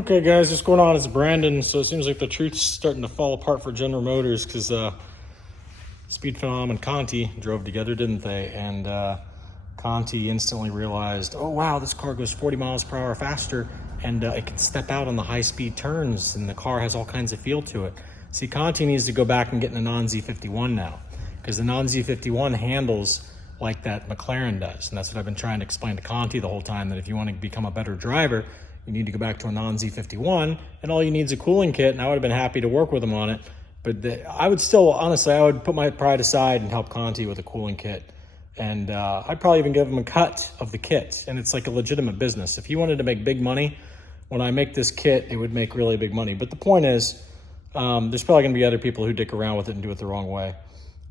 Okay guys, what's going on? It's Brandon. So it seems like the truth's starting to fall apart for General Motors because Speed Phenom and Conti drove together, didn't they? And Conti instantly realized, oh wow, this car goes 40 miles per hour faster and it can step out on the high speed turns and the car has all kinds of feel to it. See, Conti needs to go back and get in a non-Z51 now because the non-Z51 handles like that McLaren does. And that's what I've been trying to explain to Conti the whole time, that if you want to become a better driver, you need to go back to a non-Z51, and all you need is a cooling kit, and I would have been happy to work with him on it. But I would still, honestly, I would put my pride aside and help Conti with a cooling kit. And I'd probably even give him a cut of the kit. And it's like a legitimate business. If he wanted to make big money, when I make this kit, it would make really big money. But the point is, there's probably going to be other people who dick around with it and do it the wrong way.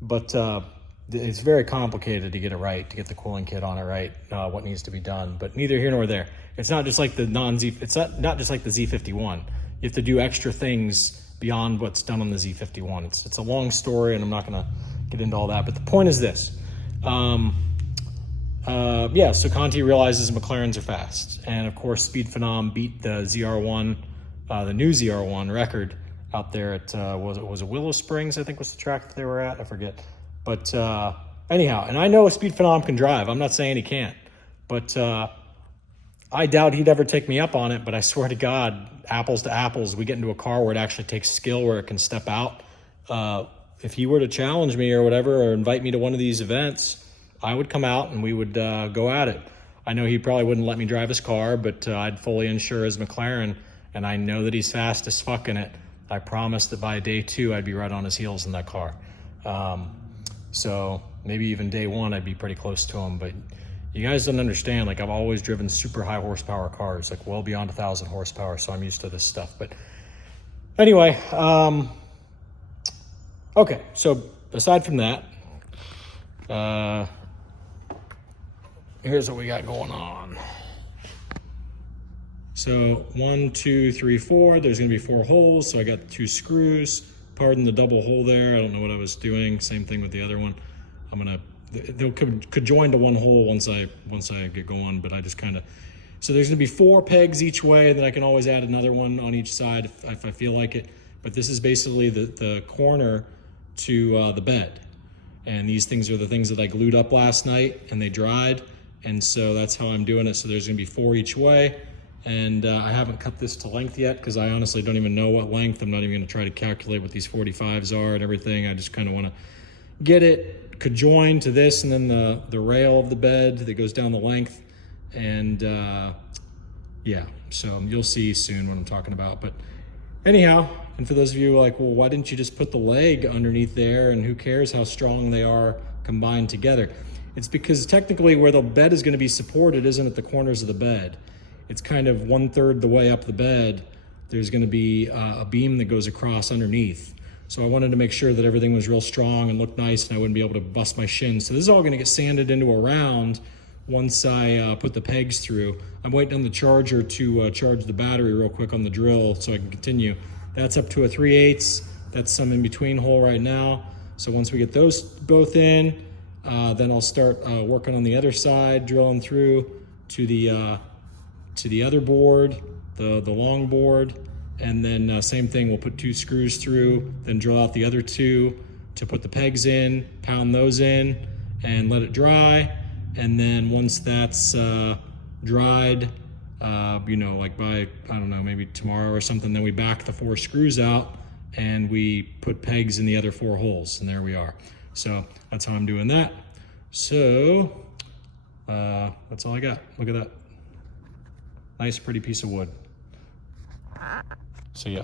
But it's very complicated to get it right, to get the cooling kit on it right, what needs to be done. But neither here nor there. It's not just like the it's not just like the Z51. You have to do extra things beyond what's done on the Z51. It's a long story, and I'm not going to get into all that. But the point is this. Yeah, so Conti realizes McLarens are fast. And, of course, Speed Phenom beat the ZR1, the new ZR1 record out there at, was it Willow Springs, I think was the track that they were at? I forget. But anyhow, and I know Speed Phenom can drive. I'm not saying he can't. But I doubt he'd ever take me up on it, but I swear to God, apples to apples, we get into a car where it actually takes skill, where it can step out. If he were to challenge me or whatever, or invite me to one of these events, I would come out and we would go at it. I know he probably wouldn't let me drive his car, but I'd fully insure his McLaren, and I know that he's fast as fuck in it. I promised that by day 2, I'd be right on his heels in that car. So maybe even day 1, I'd be pretty close to him, but you guys don't understand, like, I've always driven super high horsepower cars, like well beyond 1,000 horsepower, so I'm used to this stuff. But anyway, okay, so aside from that, here's what we got going on. So 1, 2, 3, 4, there's gonna be 4 holes, so I got 2 screws. Pardon the double hole there, I don't know what I was doing. Same thing with the other one. They'll could join to one hole once I get going, but I just kind of, so there's gonna be 4 pegs each way, and then I can always add another one on each side if I feel like it. But this is basically the corner to the bed, and these things are the things that I glued up last night and they dried, and so that's how I'm doing it. So there's gonna be 4 each way, and I haven't cut this to length yet because I honestly don't even know what length. I'm not even gonna try to calculate what these 45s are and everything. I just kind of want to get it conjoined to this, and then the rail of the bed that goes down the length. And yeah, so you'll see soon what I'm talking about. But anyhow, and for those of you like, well, why didn't you just put the leg underneath there, and who cares how strong they are combined together? It's because technically where the bed is going to be supported isn't at the corners of the bed. It's kind of 1/3 the way up the bed. There's going to be a beam that goes across underneath. So I wanted to make sure that everything was real strong and looked nice, and I wouldn't be able to bust my shins. So this is all going to get sanded into a round once I put the pegs through. I'm waiting on the charger to charge the battery real quick on the drill so I can continue. That's up to a 3/8. That's some in between hole right now. So once we get those both in, then I'll start working on the other side, drilling through to the other board, the long board. And then same thing, we'll put 2 screws through, then drill out the other 2 to put the pegs in, pound those in, and let it dry. And then once that's dried, you know, like by, I don't know, maybe tomorrow or something, then we back the 4 screws out and we put pegs in the other 4 holes, and there we are. So that's how I'm doing that. So that's all I got. Look at that. Nice, pretty piece of wood. See ya.